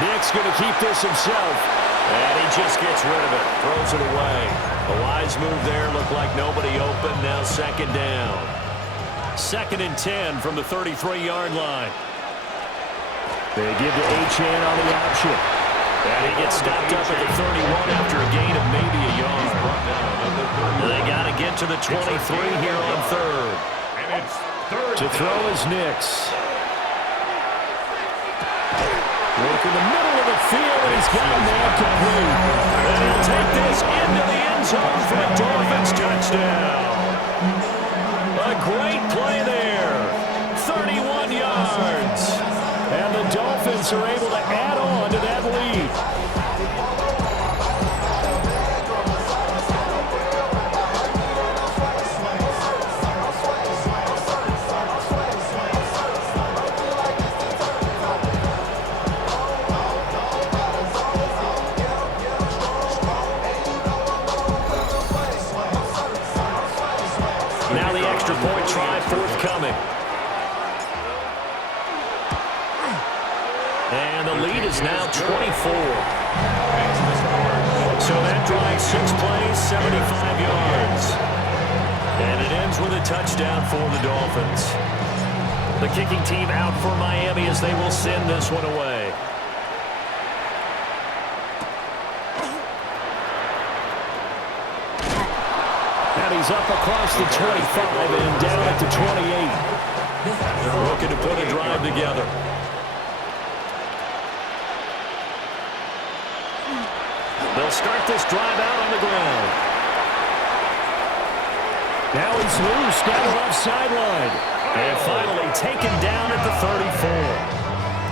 Nick's going to keep this himself. And he just gets rid of it. Throws it away. A wise move there. Looked like nobody open. Now second down. 2nd and 10 from the 33-yard line. They give to Achane on the option. And he gets stopped up at the 31 after a gain of maybe a yard. They got to get to the 23 here on 3rd. To throw is Nix. Work in the middle of the field, and he's got a man complete. And he'll take this into the end zone for a Dolphins touchdown. A great play there. 31 yards. And the Dolphins are able to add on to that lead. Now the extra point try forthcoming. And the lead is now 24. So that drive, 6 plays, 75 yards. And it ends with a touchdown for the Dolphins. The kicking team out for Miami as they will send this one away. And he's up across the 25 and down at the 28. Looking to put a drive together. They'll start this drive out on the ground. Now he's loose down the left sideline. And finally taken down at the 34.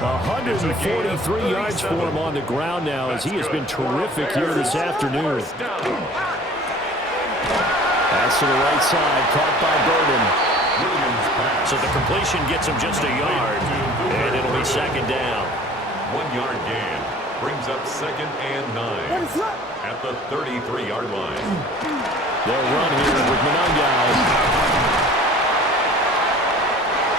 143 yards for him on the ground now as he has been terrific here this afternoon. Pass to the right side, caught by Burden. So the completion gets him just a yard, and it'll be second down. 1-yard gain brings up 2nd and 9 at the 33-yard line. They'll run here with Monangai.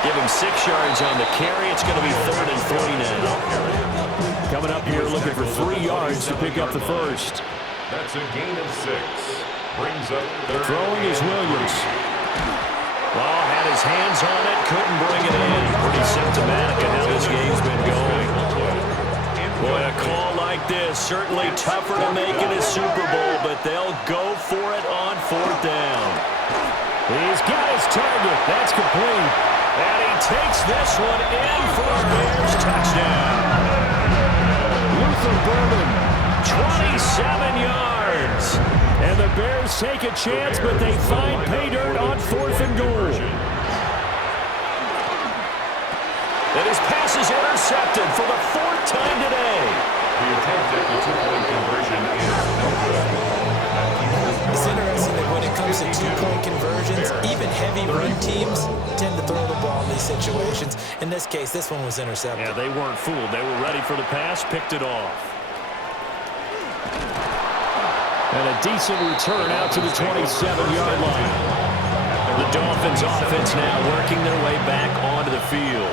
Give him 6 yards on the carry. It's going to be 3rd and 3 now. Coming up here looking for 3 yards to pick up the first. That's a gain of 6. Brings up throwing is Williams. Well, had his hands on it, couldn't bring it in. Pretty symptomatic of how this game's been going. Boy, a call like this, certainly tougher to make in a Super Bowl, but they'll go for it on 4th down. He's got his target. That's complete. And he takes this one in for a Bears touchdown. Luther Burden, 27 yards. And the Bears take a chance, but they find pay dirt on 4th and goal. And his pass is intercepted for the 4th time today. The attempt at the 2-point conversion is no good. It's interesting that when it comes to 2-point conversions, even heavy run teams tend to throw the ball in these situations. In this case, this one was intercepted. Yeah, they weren't fooled. They were ready for the pass, picked it off. And a decent return out to the 27-yard line. The Dolphins offense now working their way back onto the field.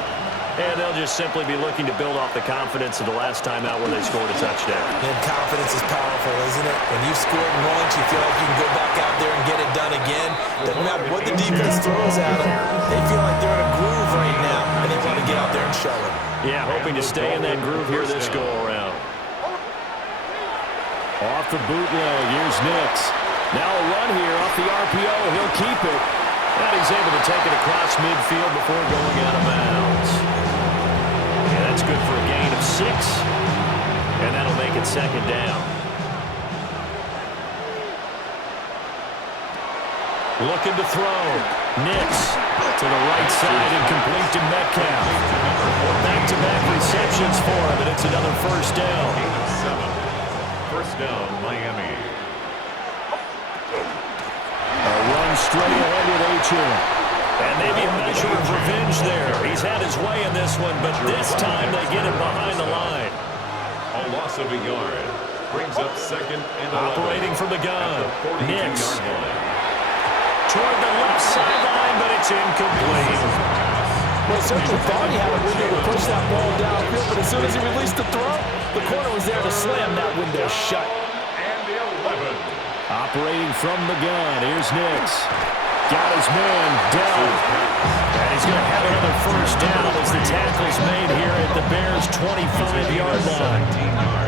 And they'll just simply be looking to build off the confidence of the last time out where they scored a touchdown. And confidence is powerful, isn't it? When you've scored once, you feel like you can go back out there and get it done again. Doesn't matter what the defense throws at them. They feel like they're in a groove right now, and they want to get out there and show it. Yeah, hoping to stay in that groove here this go-around. Off the bootleg, here's Nix. Now a run here off the RPO. He'll keep it. And he's able to take it across midfield before going out of bounds. Yeah, that's good for a gain of 6. And that'll make it second down. Looking to throw. Nix to the right side and complete to Metcalf. Back-to-back receptions for him, and it's another first down. 7. First down, Miami. A run straight ahead with Achane. And maybe a measure of revenge there. He's had his way in this one, but this time they get him behind the line. A loss of a yard. Brings up 2nd and 11. Operating from the gun. Nix. Line. Toward the left sideline, but it's incomplete. Well, he certainly thought he had a window to push that ball downfield, but as soon as he released the throw, the corner was there to slam that window shut. And the 11. Operating from the gun, here's Nix. Got his man down. And he's going to have another first down as the tackle's made here at the Bears' 25-yard line.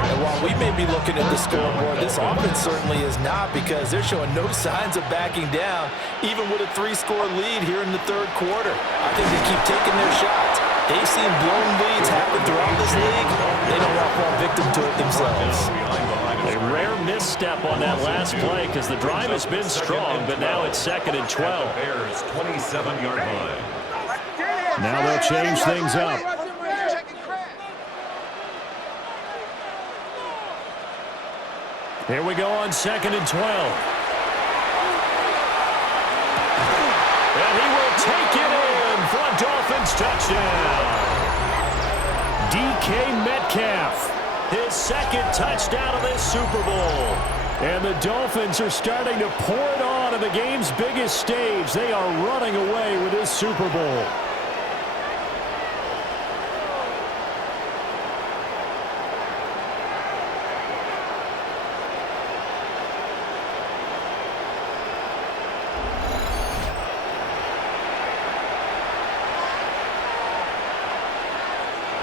And while we may be looking at the scoreboard, this offense certainly is not, because they're showing no signs of backing down, even with a 3-score lead here in the third quarter. I think they keep taking their shots. They've seen blown leads happen throughout this league. They don't want to fall victim to it themselves. A rare misstep on that last play because the drive has been strong, but now it's 2nd and 12. Bears 27-yard line. Now they'll change things up. Here we go on 2nd and 12. And he will take it in for a Dolphins touchdown. DK Metcalf. His 2nd touchdown of this Super Bowl. And the Dolphins are starting to pour it on the game's biggest stage. They are running away with this Super Bowl.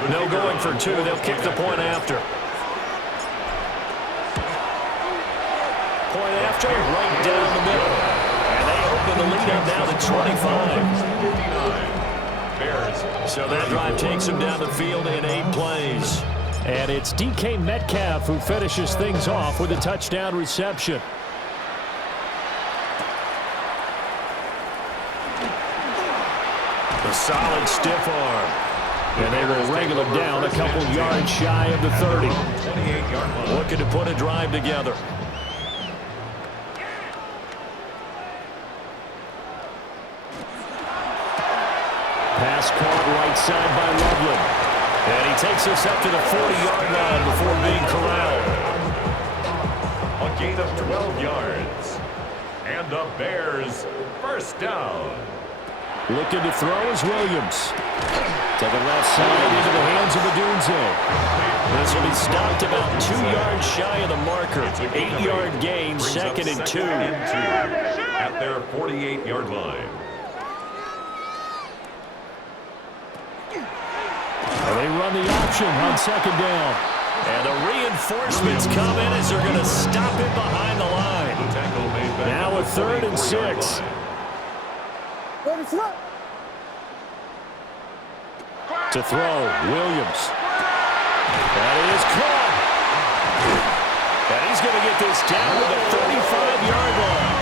No going for 2. They'll kick the point after. Point after, right down the middle. And they open the lead up now to 25. Bears. So that drive takes them down the field in 8 plays. And it's DK Metcalf who finishes things off with a touchdown reception. The solid stiff arm. And they will wrangle him down a couple yards shy of the 30. 28-yard line. Looking to put a drive together. Pass caught right side by Loveland. And he takes us up to the 40-yard line before being corralled. A gain of 12 yards. And the Bears first down. Looking to throw is Williams. To the left side into the hands of Odunze. This will be stopped about 2 yards shy of the marker. 8-yard gain, 2nd and 2. At their 48-yard line. And they run the option on 2nd down. And the reinforcements come in as they're going to stop it behind the line. The tackle made back Now a 3rd and 6. To throw, Williams. That is caught. And he's going to get this down to the 35-yard line.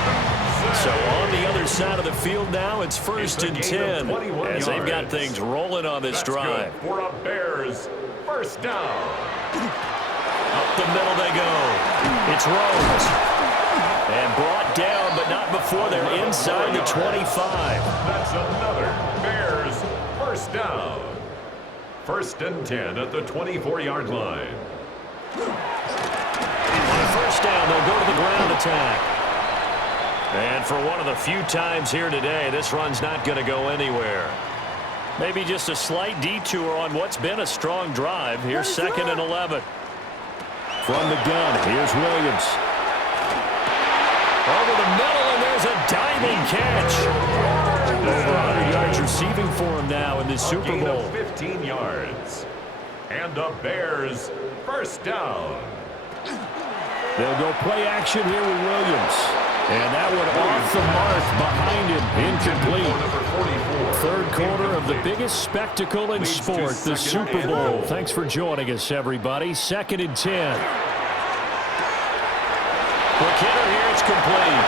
So on the other side of the field now, it's 1st and 10 as they've got things rolling on this drive. Good for a Bears first down. Up the middle they go. It's Rhodes. And brought down, but not before they're inside the 25. That's another Bears first down. 1st and 10 at the 24-yard line. On a first down, they'll go to the ground attack. And for one of the few times here today, this run's not going to go anywhere. Maybe just a slight detour on what's been a strong drive. Here's 2nd and 11. From the gun, here's Williams. Over the middle, and there's a diving catch. Over 100 yards receiving for him now in this Super Gain Bowl. of 15 yards. And the Bears first down. They'll go play action here with Williams. And that one off the mark behind him, incomplete. Third quarter of the biggest spectacle in sport, the Super Bowl. Thanks for joining us, everybody. 2nd and 10. Quick hitter here, it's complete.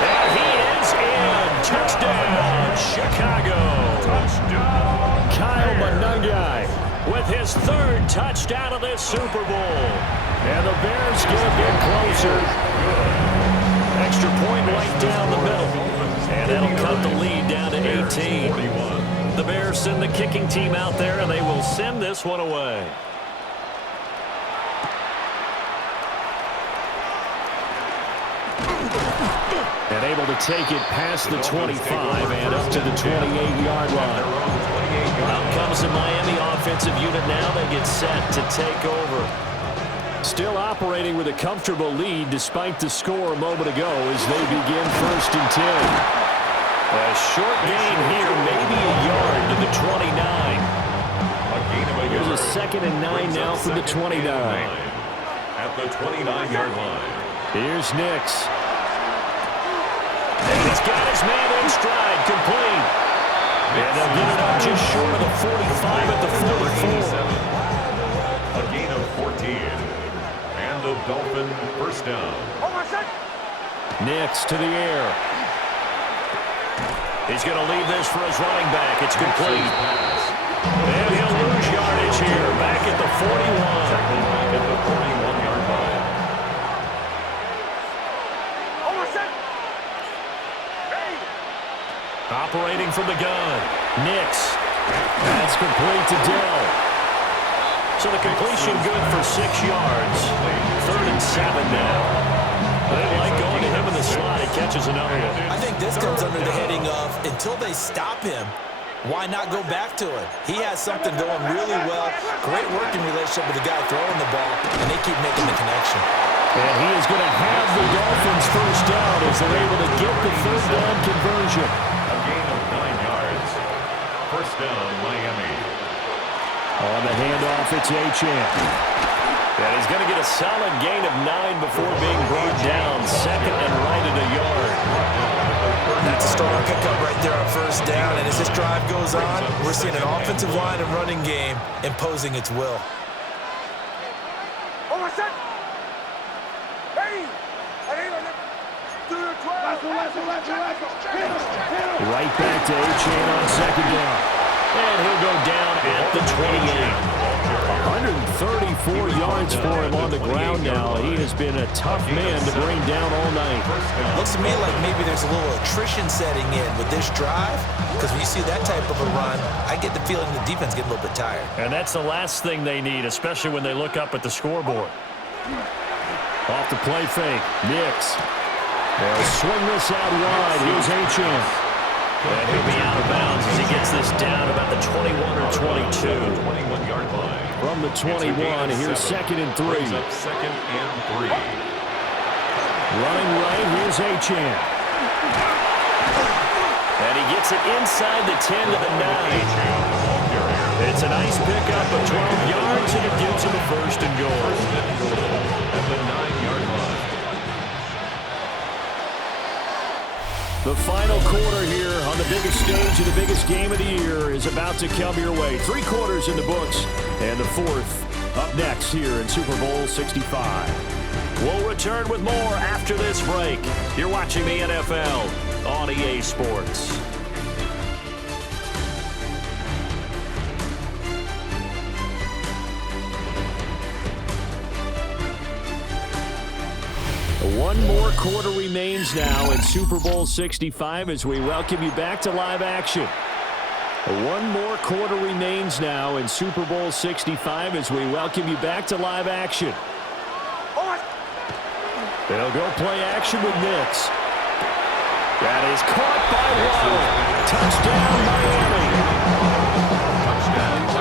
And he is in. Touchdown, Chicago. Touchdown. Kyle Monangai With his 3rd touchdown of this Super Bowl. And the Bears get closer. Extra point right down the middle. And that'll cut the lead down to 18. The Bears send the kicking team out there, and they will send this one away. And able to take it past the 25 and up to the 28-yard line. Out comes the Miami offensive unit now. They get set to take over. Still operating with a comfortable lead despite the score a moment ago as they begin 1st and 10. A short gain here, maybe a yard to the 29. Here's a 2nd and 9 now for the 29. At the 29-yard line. Here's Nix. And he's got his man in stride, complete. And they'll get it up just short of the 45 at the 44. A gain of 14. And the Dolphin first down. Nix to the air. He's going to leave this for his running back. It's complete. And he'll lose yardage here, back at the 41. Back at the 41-yard line. Operating from the gun. Nix. That's complete to Dell. So the completion good for 6 yards. 3rd and 7 now. They like going to him in the slot. He catches another one. I think this comes under the heading of until they stop him, why not go back to it? He has something going really well. Great working relationship with the guy throwing the ball, and they keep making the connection. And he is going to have the Dolphins first down as they're able to get the 3rd down conversion. A gain of 9 yards. First down, Miami. On the handoff, it's Achane. And he's going to get a solid gain of 9 before being brought down. 2nd and right at a yard. That's a strong pickup right there on first down. And as this drive goes on, we're seeing an offensive line and running game imposing its will. Right back to Achane on 2nd down. And he'll go down at the 28. 134 yards for him on the ground now. He has been a tough man to bring down all night. Looks to me like maybe there's a little attrition setting in with this drive, because when you see that type of a run, I get the feeling the defense getting a little bit tired. And that's the last thing they need, especially when they look up at the scoreboard. Off the play fake. Nix. They'll swing this out wide. Here's Achane. And he'll be out of bounds as he gets this down about the 21 or 22. 21-yard line. From the 21, here's 2nd and 3. Brings up 2nd and 3. Running right, here's Achane. And he gets it inside the 10 to the 9. It's a nice pickup of 12 yards, and it gives him a 1st and goal. At the 9-yard line. The final quarter here on the biggest stage of the biggest game of the year is about to come your way. 3 quarters in the books, and the 4th up next here in Super Bowl 65. We'll return with more after this break. You're watching the NFL on EA Sports. One more quarter remains now in Super Bowl 65 as we welcome you back to live action. One more quarter remains now in Super Bowl 65 as we welcome you back to live action. They'll go play action with Nix. That is caught by Waddle. Touchdown, Miami.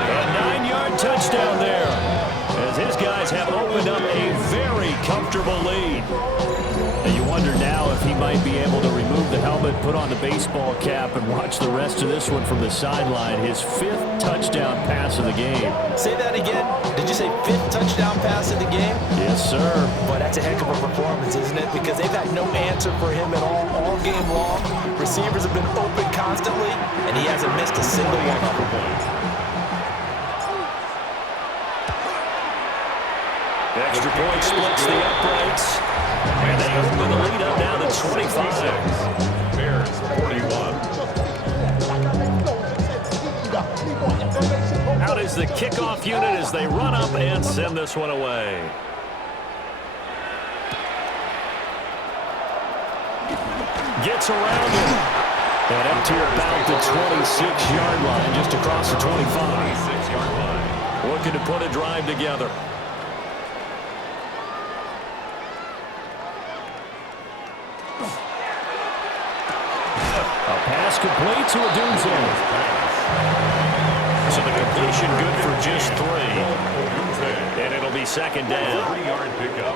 A 9-yard touchdown there as his guys have opened up a very comfortable lead. And you wonder now if he might be able to remove the helmet, put on the baseball cap, and watch the rest of this one from the sideline. His 5th touchdown pass of the game. Say that again. Did you say 5th touchdown pass of the game? Yes, sir. Boy, that's a heck of a performance, isn't it? Because they've had no answer for him at all game long. Receivers have been open constantly, and he hasn't missed a single one of them. Extra point splits the uprights. And they open the lead up now to 25. Bears 41. Out is the kickoff unit as they run up and send this one away. Gets around him. And up to about the 26-yard line, just across the 25. 26-yard line. Looking to put a drive together. complete to Odunze. So the completion good for just 3. And it'll be second down. 3-yard pickup.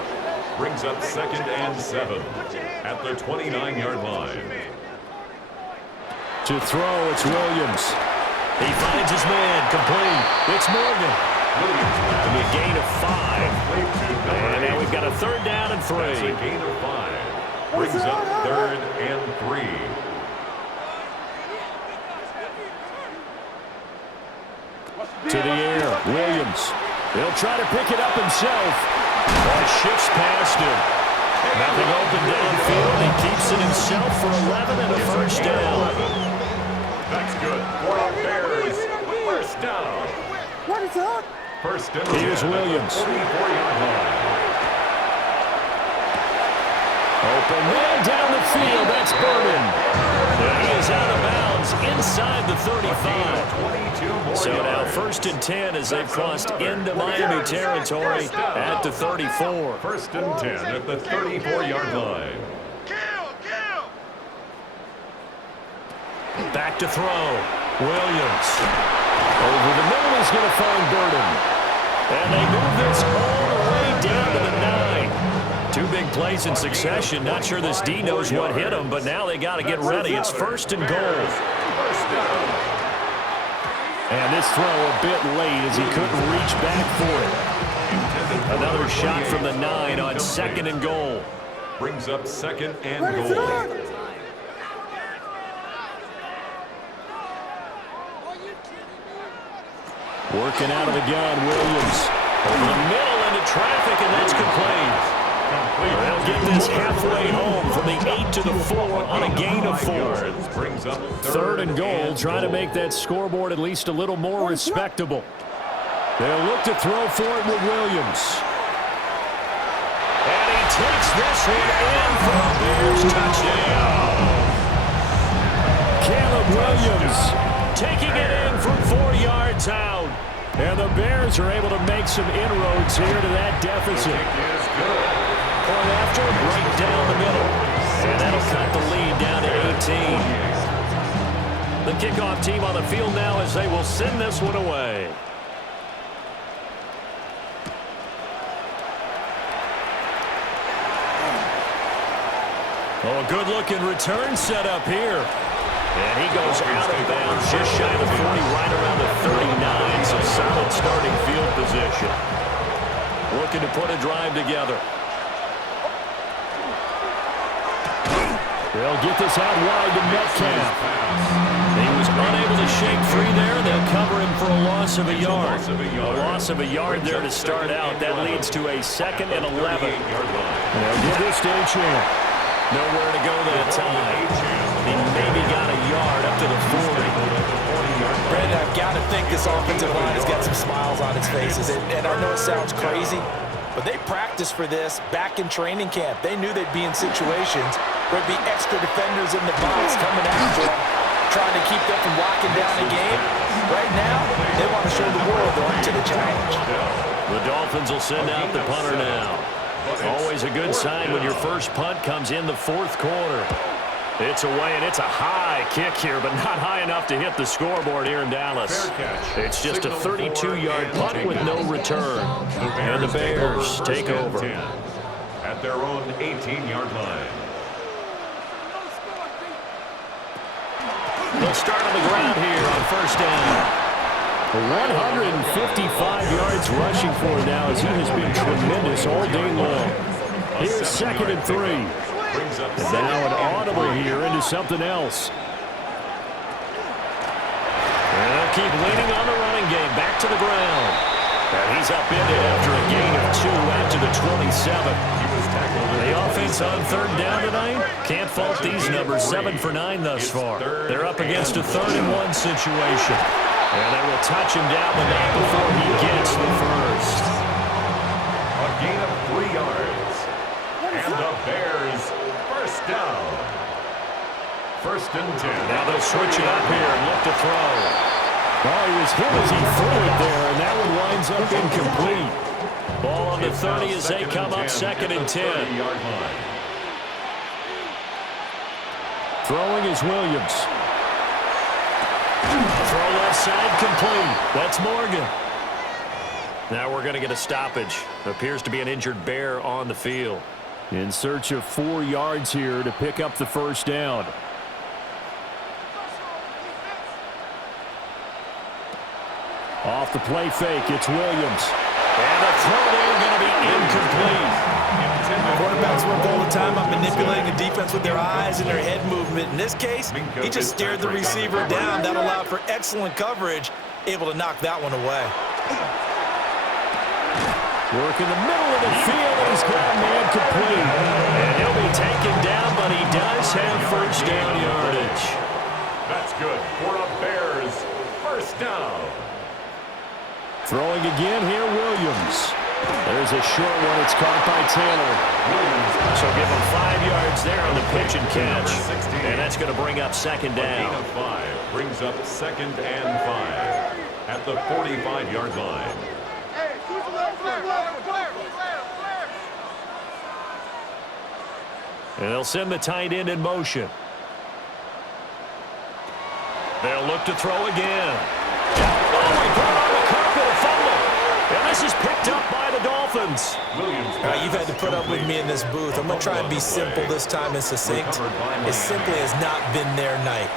Brings up 2nd and 7 at the 29-yard line. To throw, it's Williams. He finds his man. Complete. It's Morgan. And a gain of 5. And now we've got a 3rd down and 3. That's a gain of 5. Brings up 3rd and 3. To the air, Williams. He'll try to pick it up himself. Ball shifts past him. Nothing open downfield. He keeps it himself for 11 and a 1st down. That's good for the Bears. 1st down. What is up? 1st and 10. Here's Williams. 44-yard line. Open man down the field. That's Burden. He is out of bounds inside the 35. So now 1st and 10 as they've crossed into Miami territory at the 34. 1st and 10 at the 34-yard line. Back to throw. Williams. Over the middle, he's going to find Burden. And they move this all the way down to the 9. 2 big plays in succession. Not sure this D knows what hit him, but now they got to get ready. It's 1st and goal. And this throw a bit late as he couldn't reach back for it. Another shot from the 9 on 2nd and goal. Brings up 2nd and goal. Working out of the gun, Williams. Over the middle into traffic, and that's complete. They'll get this halfway home from the 8 to the 4 on a gain of 4. Brings up 3rd and goal, trying to make that scoreboard at least a little more respectable. They'll look to throw for it with Williams. And he takes this one in for a Bears touchdown. Caleb Williams Taking it in from 4 yards out. And the Bears are able to make some inroads here to that deficit. Point after, right down the middle. And that'll cut the lead down to 18. The kickoff team on the field now as they will send this one away. Oh, a good-looking return set up here. And he goes out of bounds just shy of the 40, right around the 39. So solid starting field position. Looking to put a drive together. They'll get this out wide to Metcalf. He was unable to shake free there. They'll cover him for a loss of a yard. A loss of a yard there to start out. That leads to a 2nd and 11. They'll give this to Champ. Nowhere to go that time. He maybe got a yard up to the 40. Brandon, I've got to think this offensive line has got some smiles on its faces. And I know it sounds crazy, but they practiced for this back in training camp. They knew they'd be in situations where there'd be extra defenders in the box coming after them, trying to keep them from locking down the game. Right now, they want to show the world they're up to the challenge. The Dolphins will send out the punter now. Always a good sign when your first punt comes in the 4th quarter. It's away, and it's a high kick here, but not high enough to hit the scoreboard here in Dallas. It's just a 32-yard punt with no return. And the Bears take over. At their own 18-yard line. They'll start on the ground here on 1st down. 155 yards rushing for him now as he has been tremendous all day long. Here's 2nd and 3. And now an audible here into something else. And they'll keep leaning on the running game. Back to the ground. And he's upended after a gain of 2 out to the 27. The offense on 3rd down tonight. Can't fault these numbers. 7 for 9 thus far. They're up against a 3rd and 1 situation. And they will touch him down the net before he gets the first. A gain of 3 yards. And the Bears, 1st down. 1st and 10. Now they'll switch it up here and look to throw. Oh, he was hit as he threw it there, and that one winds up incomplete. Ball on the 30 as they come up 2nd and 10. Throwing is Williams. Throw left side complete. That's Morgan. Now we're going to get a stoppage. Appears to be an injured Bear on the field. In search of 4 yards here to pick up the first down. Off the play fake, it's Williams. And the throw there going to be incomplete. Quarterbacks work all the time on manipulating the defense with their eyes and their head movement. In this case, he just stared the receiver down. That allowed for excellent coverage, able to knock that one away. Work in the middle of the field, and he's got a man complete. And he'll be taken down, but he does have first down yardage. That's good for a Bears first down. Throwing again here, Williams. There's a short one. It's caught by Taylor. So give him 5 yards there on the pitch and catch. And that's going to bring up second down. A gain of 5 brings up 2nd and 5 at the 45-yard line. And they'll send the tight end in motion. They'll look to throw again. Oh, he brought on the carpet, a fumble. And this is picked up by the Dolphins. You've had to put up with me in this booth. I'm going to try and be simple this time and succinct. It simply has not been their night.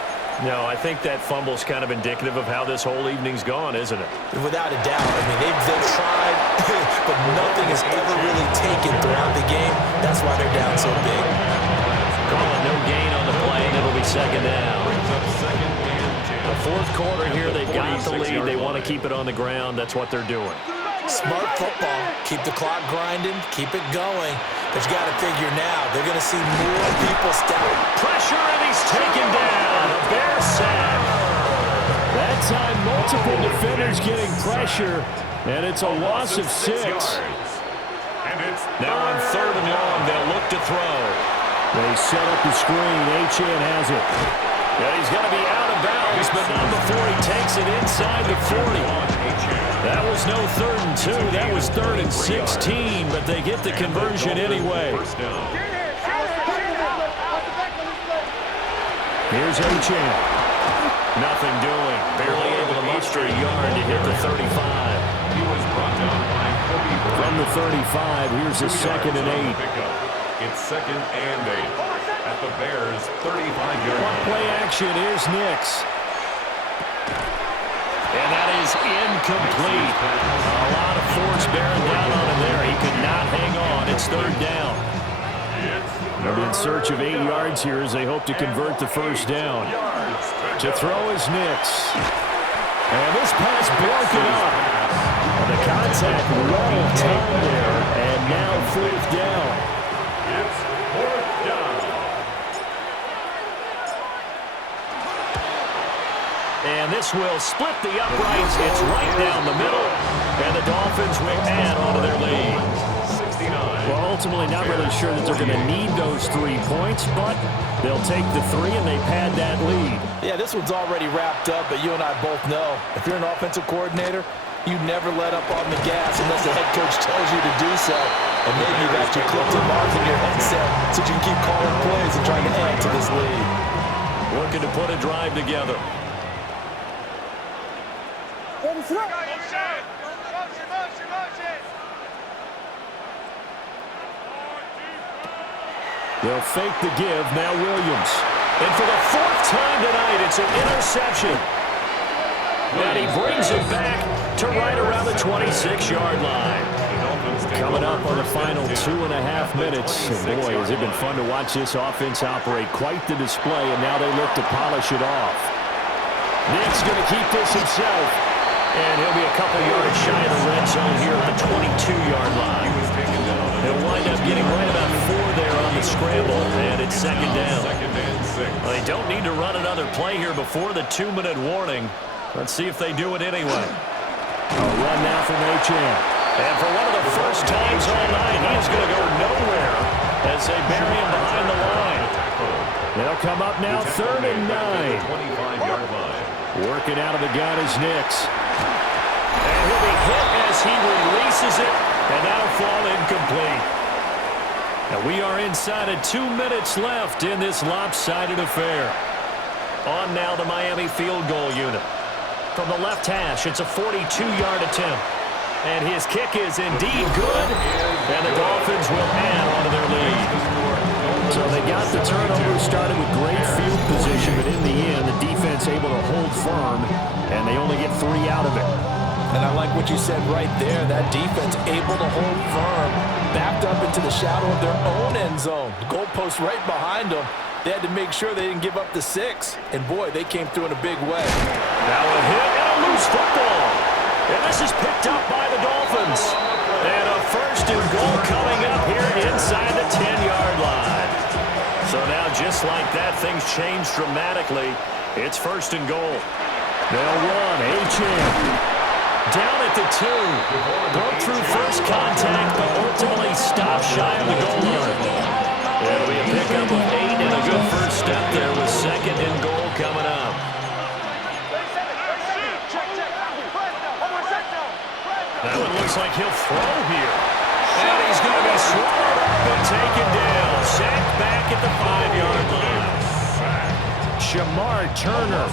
No, I think that fumble's kind of indicative of how this whole evening's gone, isn't it? Without a doubt. I mean, they've tried, but nothing has ever really taken throughout the game. That's why they're down so big. Calling no gain on the play, and it'll be second down. The fourth quarter here, they've got the lead. They want to keep it on the ground. That's what they're doing. Smart football. Keep the clock grinding. Keep it going. But you got to figure now, they're going to see more people step. Pressure, and he's taken down. A Bear sack. That time, multiple defenders getting pressure, and it's a loss of 6. Now on 3rd and long, they'll look to throw. They set up the screen. Achane has it. Yeah, he's going to be out of bounds, but not before he takes it inside the 40. That was no 3rd and 2. That was 3rd and 16, but they get the conversion anyway. Here's Achane. Nothing doing. Barely able to muster a yard to hit the 35. From the 35, here's a 2nd and 8. It's 2nd and 8 at the Bears' 35-yard line. Play action. Here's Nix. And that is incomplete. A lot of force bearing down on him there. He could not hang on. It's 3rd down. They'll be in search of 8 yards here as they hope to convert the first down. To throw is Nix. And this pass broken up. The contact well timed there. And now 4th down. It's 4th down. And this will split the uprights. It's right down the middle. And the Dolphins will add on to their lead. 69. Well, ultimately not really sure that they're going to need those 3 points, but they'll take the 3 and they pad that lead. Yeah, this one's already wrapped up, but you and I both know if you're an offensive coordinator, you never let up on the gas unless the head coach tells you to do so. And maybe you've actually clipped him off in your headset so you can keep calling plays and trying to add to this lead. Looking to put a drive together. They'll fake the give. Now Williams. And for the 4th time tonight, it's an interception. And he brings it back to right around the 26-yard line. Coming up on the final 2.5 minutes. And boy, has it been fun to watch this offense operate. Quite the display, and now they look to polish it off. Nick's going to keep this himself. And he'll be a couple yards shy of the red zone here at the 22-yard line. He'll wind up getting right about 4 there on the scramble, and it's 2nd down. Well, they don't need to run another play here before the 2-minute warning. Let's see if they do it anyway. A run now from Achane. And for one of the first times all night, he is going to go nowhere as they bury him behind the line. They'll come up now 3rd and 9. 25-yard line. Working out of the gun is Nix. And he'll be hit as he releases it, and that'll fall incomplete. And we are inside of 2 minutes left in this lopsided affair. On now the Miami field goal unit. From the left hash, it's a 42-yard attempt. And his kick is indeed good. And the Dolphins will add on to their lead. So they got the turnover started with great field position, but in the end, the defense able to hold firm, and they only get 3 out of it. And I like what you said right there. That defense able to hold firm, backed up into the shadow of their own end zone. The goalpost right behind them. They had to make sure they didn't give up the 6. And, boy, they came through in a big way. Now a hit and a loose football. And this is picked up by the Dolphins. And a first and goal coming up here inside the 10-yard line. So now just like that, things change dramatically. It's first and goal. They'll run. H.M. Down at the 2. Broke through first contact, but ultimately stopped shy of the goal line. It'll be a pickup of 8 and a good first step there with second and goal coming up. That one looks like he'll throw here. And he's going to be swallowed up and taken down. Sacked back at the 5-yard line. Shamar Turner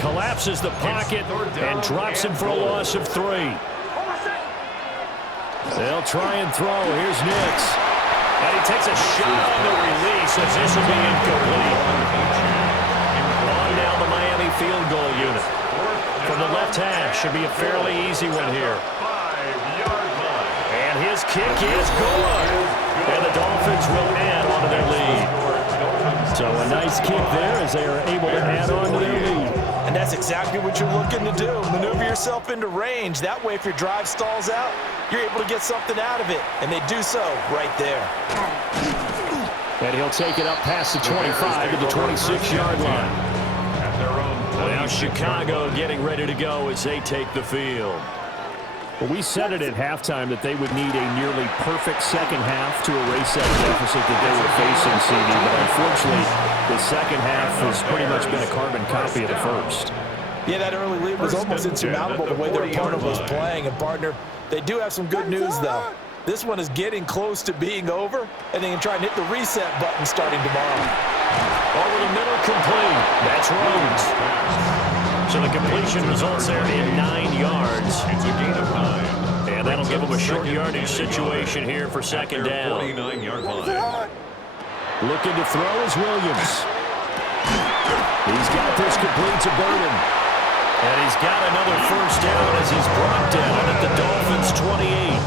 collapses the pocket and drops him for a loss of 3. They'll try and throw. Here's Nix. And he takes a shot on the release as this will be incomplete. On now the Miami field goal unit. From the left hash, should be a fairly easy one here. And his kick is good. And the Dolphins will add on to their lead. So a nice kick there as they are able to add on to their lead. And that's exactly what you're looking to do. Maneuver yourself into range. That way, if your drive stalls out, you're able to get something out of it. And they do so right there. And he'll take it up past the 25 to the 26-yard line. Now Chicago getting ready to go as they take the field. Well, we said it at halftime that they would need a nearly perfect second half to erase that deficit that they were facing, CD. But unfortunately, the second half has pretty much been a carbon copy of the first. Yeah, that early lead was almost insurmountable the way their opponent was playing. And, partner, they do have some good news, though. This one is getting close to being over, and they can try and hit the reset button starting tomorrow. Over the middle, complete. That's Rhodes. So the completion results there in 9 yards. It's a gain of 9. And that'll give them a short yardage situation here for second down. 49-yard line. Looking to throw is Williams. He's got this complete to Burden. And he's got another first down as he's brought down at the Dolphins' 28.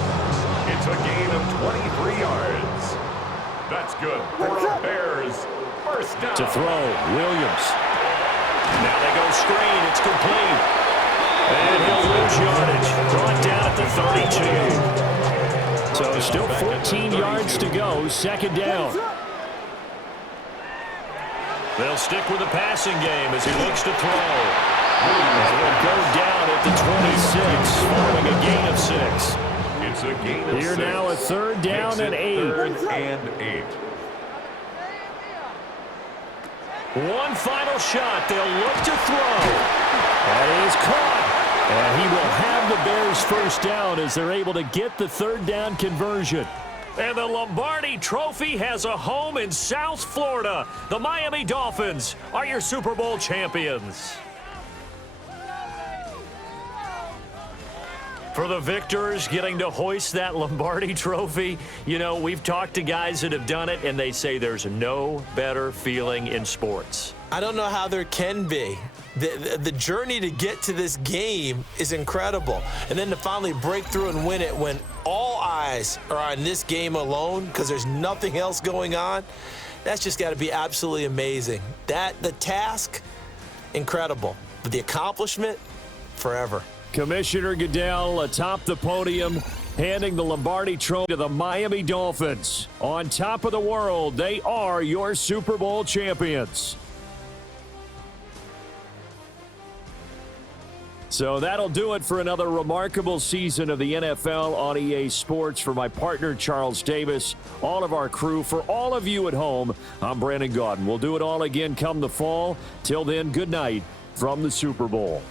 It's a gain of 23 yards. That's good for the Bears. First down. To throw, Williams. Now they go screen. It's complete. And he'll lose yardage. Brought down at the 32. So still 14 yards to go. Second down. They'll stick with the passing game as he looks to throw. And will go down at the 26, following a gain of 6. It's a gain of 6. Here now a third down and 8. Third and 8. One final shot. They'll look to throw. That is caught. And he will have the Bears first down as they're able to get the third down conversion. And the Lombardi Trophy has a home in South Florida. The Miami Dolphins are your Super Bowl champions. For the victors getting to hoist that Lombardi Trophy, you know, we've talked to guys that have done it, and they say there's no better feeling in sports. I don't know how there can be. The journey to get to this game is incredible. And then to finally break through and win it when all eyes are on this game alone because there's nothing else going on, that's just got to be absolutely amazing. The task, incredible. But the accomplishment, forever. Commissioner Goodell atop the podium, handing the Lombardi Trophy to the Miami Dolphins. On top of the world, they are your Super Bowl champions. So that'll do it for another remarkable season of the NFL on EA Sports. For my partner, Charles Davis, all of our crew, for all of you at home, I'm Brandon Gaudin. We'll do it all again come the fall. Till then, good night from the Super Bowl.